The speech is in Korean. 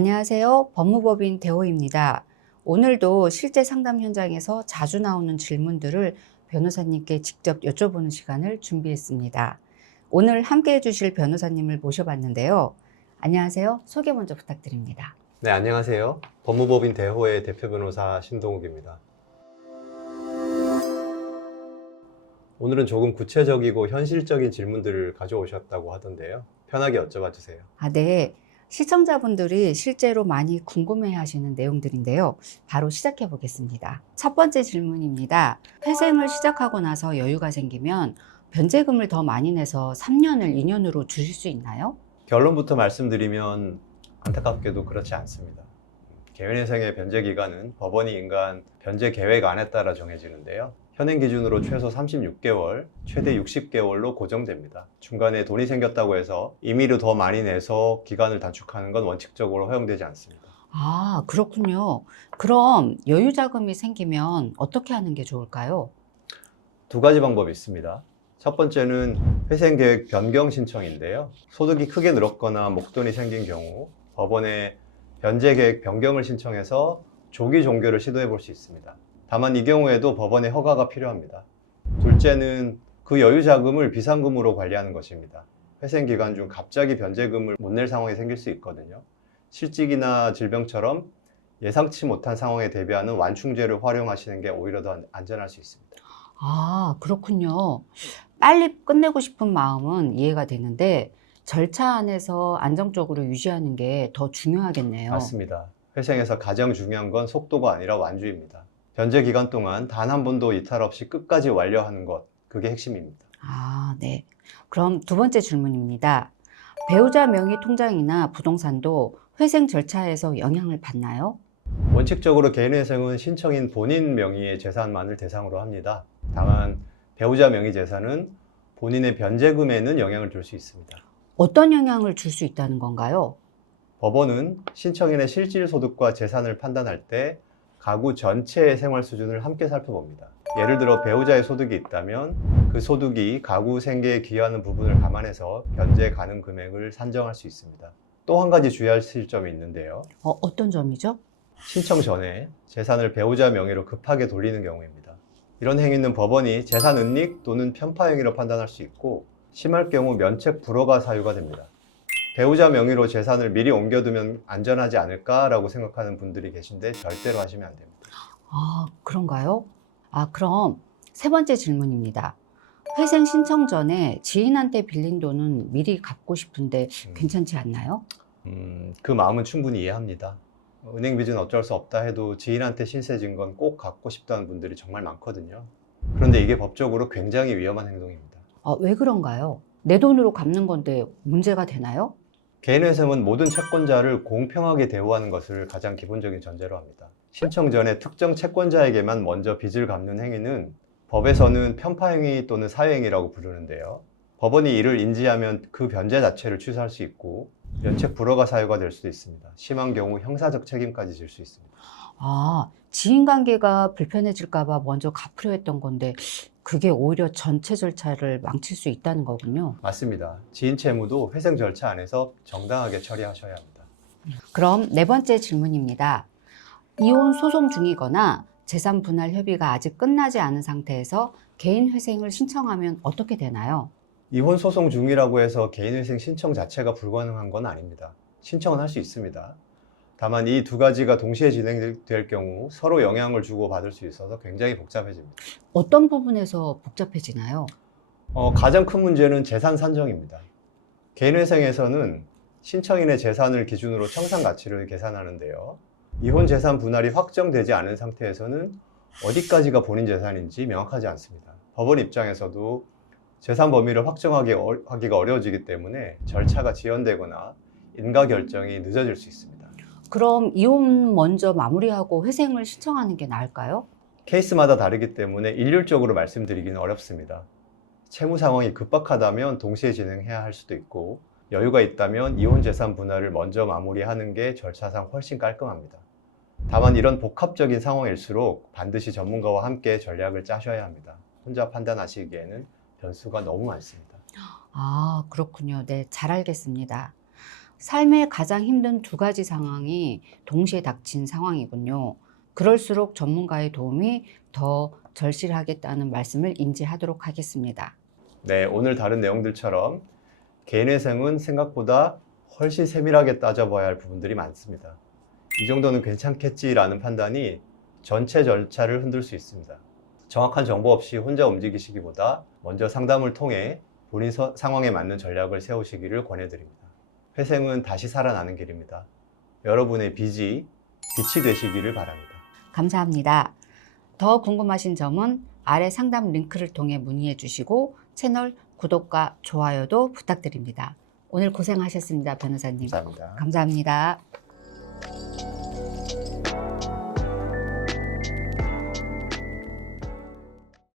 안녕하세요. 법무법인 대호입니다. 오늘도 실제 상담 현장에서 자주 나오는 질문들을 변호사님께 직접 여쭤보는 시간을 준비했습니다. 오늘 함께 해주실 변호사님을 모셔봤는데요. 안녕하세요. 소개 먼저 부탁드립니다. 네, 안녕하세요. 법무법인 대호의 대표 변호사 신동욱입니다. 오늘은 조금 구체적이고 현실적인 질문들을 가져오셨다고 하던데요. 편하게 여쭤봐 주세요. 네. 시청자분들이 실제로 많이 궁금해 하시는 내용들인데요. 바로 시작해 보겠습니다. 첫 번째 질문입니다. 회생을 시작하고 나서 여유가 생기면 변제금을 더 많이 내서 3년을 2년으로 줄일 수 있나요? 결론부터 말씀드리면 안타깝게도 그렇지 않습니다. 개인회생의 변제 기간은 법원이 인가한 변제 계획안에 따라 정해지는데요. 현행 기준으로 최소 36개월, 최대 60개월로 고정됩니다. 중간에 돈이 생겼다고 해서 임의로 더 많이 내서 기간을 단축하는 건 원칙적으로 허용되지 않습니다. 그렇군요. 그럼 여유 자금이 생기면 어떻게 하는 게 좋을까요? 두 가지 방법이 있습니다. 첫 번째는 회생계획 변경 신청인데요. 소득이 크게 늘었거나 목돈이 생긴 경우 법원에 변제계획 변경을 신청해서 조기 종결을 시도해 볼 수 있습니다. 다만 이 경우에도 법원의 허가가 필요합니다. 둘째는 그 여유 자금을 비상금으로 관리하는 것입니다. 회생 기간 중 갑자기 변제금을 못 낼 상황이 생길 수 있거든요. 실직이나 질병처럼 예상치 못한 상황에 대비하는 완충제를 활용하시는 게 오히려 더 안전할 수 있습니다. 그렇군요. 빨리 끝내고 싶은 마음은 이해가 되는데 절차 안에서 안정적으로 유지하는 게 더 중요하겠네요. 맞습니다. 회생에서 가장 중요한 건 속도가 아니라 완주입니다. 변제 기간 동안 단 한 번도 이탈 없이 끝까지 완료하는 것, 그게 핵심입니다. 네. 그럼 두 번째 질문입니다. 배우자 명의 통장이나 부동산도 회생 절차에서 영향을 받나요? 원칙적으로 개인회생은 신청인 본인 명의의 재산만을 대상으로 합니다. 다만 배우자 명의 재산은 본인의 변제금에는 영향을 줄 수 있습니다. 어떤 영향을 줄 수 있다는 건가요? 법원은 신청인의 실질 소득과 재산을 판단할 때 가구 전체의 생활 수준을 함께 살펴봅니다. 예를 들어 배우자의 소득이 있다면 그 소득이 가구 생계에 기여하는 부분을 감안해서 변제 가능 금액을 산정할 수 있습니다. 또 한 가지 주의하실 점이 있는데요. 어떤 점이죠? 신청 전에 재산을 배우자 명의로 급하게 돌리는 경우입니다. 이런 행위는 법원이 재산 은닉 또는 편파 행위로 판단할 수 있고 심할 경우 면책 불허가 사유가 됩니다. 배우자 명의로 재산을 미리 옮겨두면 안전하지 않을까라고 생각하는 분들이 계신데 절대로 하시면 안 됩니다. 그런가요? 그럼 세 번째 질문입니다. 회생 신청 전에 지인한테 빌린 돈은 미리 갚고 싶은데 괜찮지 않나요? 그 마음은 충분히 이해합니다. 은행 빚은 어쩔 수 없다 해도 지인한테 신세진 건 꼭 갚고 싶다는 분들이 정말 많거든요. 그런데 이게 법적으로 굉장히 위험한 행동입니다. 왜 그런가요? 내 돈으로 갚는 건데 문제가 되나요? 개인회생은 모든 채권자를 공평하게 대우하는 것을 가장 기본적인 전제로 합니다. 신청 전에 특정 채권자에게만 먼저 빚을 갚는 행위는 법에서는 편파행위 또는 사회행위라고 부르는데요. 법원이 이를 인지하면 그 변제 자체를 취소할 수 있고 면책 불허가 사유가 될 수도 있습니다. 심한 경우 형사적 책임까지 질 수 있습니다. 지인 관계가 불편해질까 봐 먼저 갚으려 했던 건데 그게 오히려 전체 절차를 망칠 수 있다는 거군요. 맞습니다. 지인 채무도 회생 절차 안에서 정당하게 처리하셔야 합니다. 그럼 네 번째 질문입니다. 이혼 소송 중이거나 재산 분할 협의가 아직 끝나지 않은 상태에서 개인 회생을 신청하면 어떻게 되나요? 이혼 소송 중이라고 해서 개인회생 신청 자체가 불가능한 건 아닙니다. 신청은 할 수 있습니다. 다만 이 두 가지가 동시에 진행될 경우 서로 영향을 주고 받을 수 있어서 굉장히 복잡해집니다. 어떤 부분에서 복잡해지나요? 가장 큰 문제는 재산 산정입니다. 개인회생에서는 신청인의 재산을 기준으로 청산 가치를 계산하는데요. 이혼 재산 분할이 확정되지 않은 상태에서는 어디까지가 본인 재산인지 명확하지 않습니다. 법원 입장에서도 재산 범위를 확정하기가 어려워지기 때문에 절차가 지연되거나 인가 결정이 늦어질 수 있습니다. 그럼 이혼 먼저 마무리하고 회생을 신청하는 게 나을까요? 케이스마다 다르기 때문에 일률적으로 말씀드리기는 어렵습니다. 채무 상황이 급박하다면 동시에 진행해야 할 수도 있고 여유가 있다면 이혼 재산 분할을 먼저 마무리하는 게 절차상 훨씬 깔끔합니다. 다만 이런 복합적인 상황일수록 반드시 전문가와 함께 전략을 짜셔야 합니다. 혼자 판단하시기에는 변수가 너무 많습니다. 그렇군요. 네, 잘 알겠습니다. 삶의 가장 힘든 두 가지 상황이 동시에 닥친 상황이군요. 그럴수록 전문가의 도움이 더 절실하겠다는 말씀을 인지하도록 하겠습니다. 네, 오늘 다른 내용들처럼 개인회생은 생각보다 훨씬 세밀하게 따져봐야 할 부분들이 많습니다. 이 정도는 괜찮겠지라는 판단이 전체 절차를 흔들 수 있습니다. 정확한 정보 없이 혼자 움직이시기보다 먼저 상담을 통해 본인 상황에 맞는 전략을 세우시기를 권해드립니다. 회생은 다시 살아나는 길입니다. 여러분의 빛이 되시기를 바랍니다. 감사합니다. 더 궁금하신 점은 아래 상담 링크를 통해 문의해 주시고 채널 구독과 좋아요도 부탁드립니다. 오늘 고생하셨습니다, 변호사님. 감사합니다. 감사합니다.